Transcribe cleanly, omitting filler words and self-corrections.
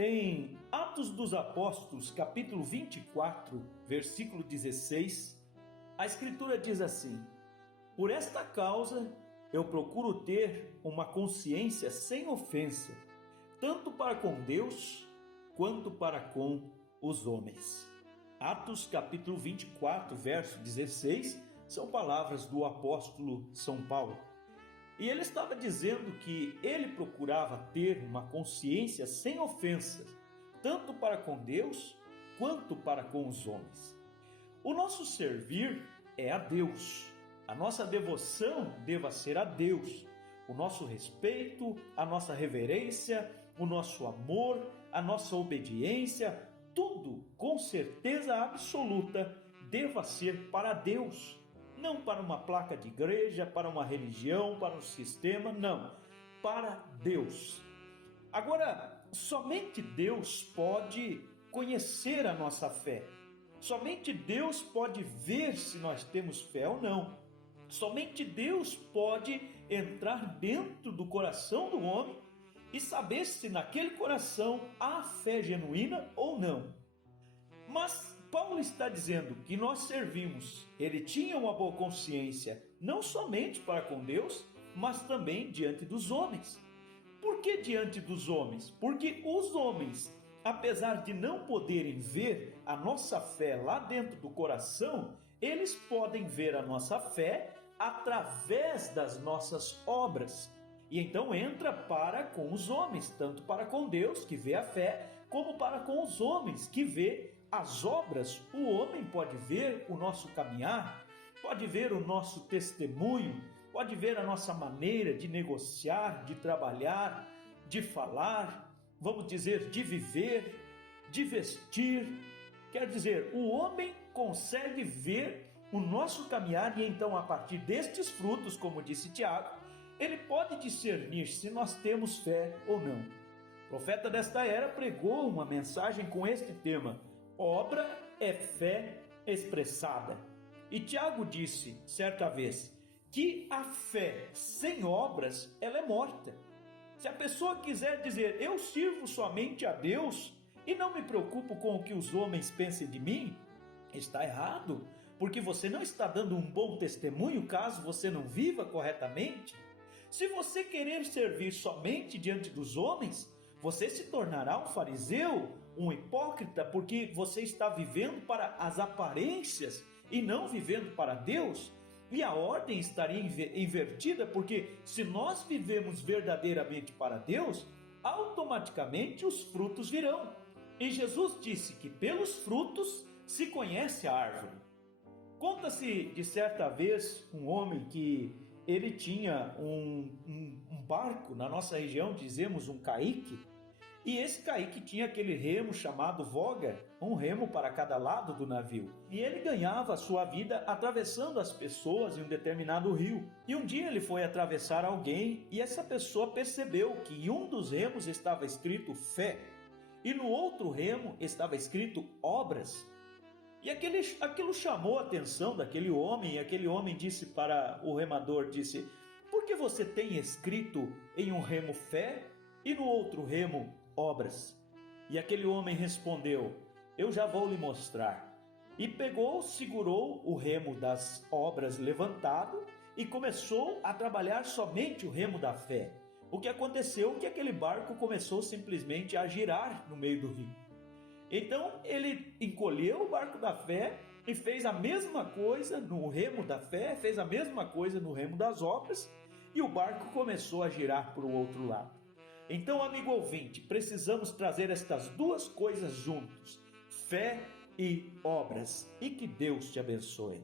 Em Atos dos Apóstolos, capítulo 24, versículo 16, a Escritura diz assim: por esta causa eu procuro ter uma consciência sem ofensa, tanto para com Deus quanto para com os homens. Atos capítulo 24, verso 16, são palavras do apóstolo São Paulo. E ele estava dizendo que ele procurava ter uma consciência sem ofensas, tanto para com Deus quanto para com os homens. O nosso servir é a Deus, a nossa devoção deva ser a Deus, o nosso respeito, a nossa reverência, o nosso amor, a nossa obediência, tudo com certeza absoluta deva ser para Deus. Não para uma placa de igreja, para uma religião, para um sistema, não, para Deus. Agora, somente Deus pode conhecer a nossa fé. Somente Deus pode ver se nós temos fé ou não. Somente Deus pode entrar dentro do coração do homem e saber se naquele coração há fé genuína ou não. Mas Paulo está dizendo que nós servimos. Ele tinha uma boa consciência, não somente para com Deus, mas também diante dos homens. Por que diante dos homens? Porque os homens, apesar de não poderem ver a nossa fé lá dentro do coração, eles podem ver a nossa fé através das nossas obras. E então entra para com os homens, tanto para com Deus, que vê a fé, como para com os homens, que vê as obras. O homem pode ver o nosso caminhar, pode ver o nosso testemunho, pode ver a nossa maneira de negociar, de trabalhar, de falar, vamos dizer, de viver, de vestir. Quer dizer, o homem consegue ver o nosso caminhar e então, a partir destes frutos, como disse Tiago, ele pode discernir se nós temos fé ou não. O profeta desta era pregou uma mensagem com este tema: obra é fé expressada. E Tiago disse, certa vez, que a fé sem obras, ela é morta. Se a pessoa quiser dizer, eu sirvo somente a Deus e não me preocupo com o que os homens pensem de mim, está errado, porque você não está dando um bom testemunho caso você não viva corretamente. Se você querer servir somente diante dos homens, você se tornará um fariseu, um hipócrita, porque você está vivendo para as aparências e não vivendo para Deus. E a ordem estaria invertida, porque se nós vivemos verdadeiramente para Deus, automaticamente os frutos virão. E Jesus disse que pelos frutos se conhece a árvore. Conta-se de certa vez um homem que ele tinha um barco, na nossa região dizemos um caique, e esse caique tinha aquele remo chamado voga, um remo para cada lado do navio. E ele ganhava a sua vida atravessando as pessoas em um determinado rio. E um dia ele foi atravessar alguém e essa pessoa percebeu que em um dos remos estava escrito fé e no outro remo estava escrito obras. E aquilo chamou a atenção daquele homem, e aquele homem disse para o remador, disse: por que você tem escrito em um remo fé e no outro remo obras? E aquele homem respondeu: eu já vou lhe mostrar. E pegou, segurou o remo das obras levantado e começou a trabalhar somente o remo da fé. O que aconteceu é que aquele barco começou simplesmente a girar no meio do rio. Então ele encolheu o barco da fé e fez a mesma coisa no remo da fé, fez a mesma coisa no remo das obras, e o barco começou a girar para o outro lado. Então, amigo ouvinte, precisamos trazer estas duas coisas juntos, fé e obras, e que Deus te abençoe.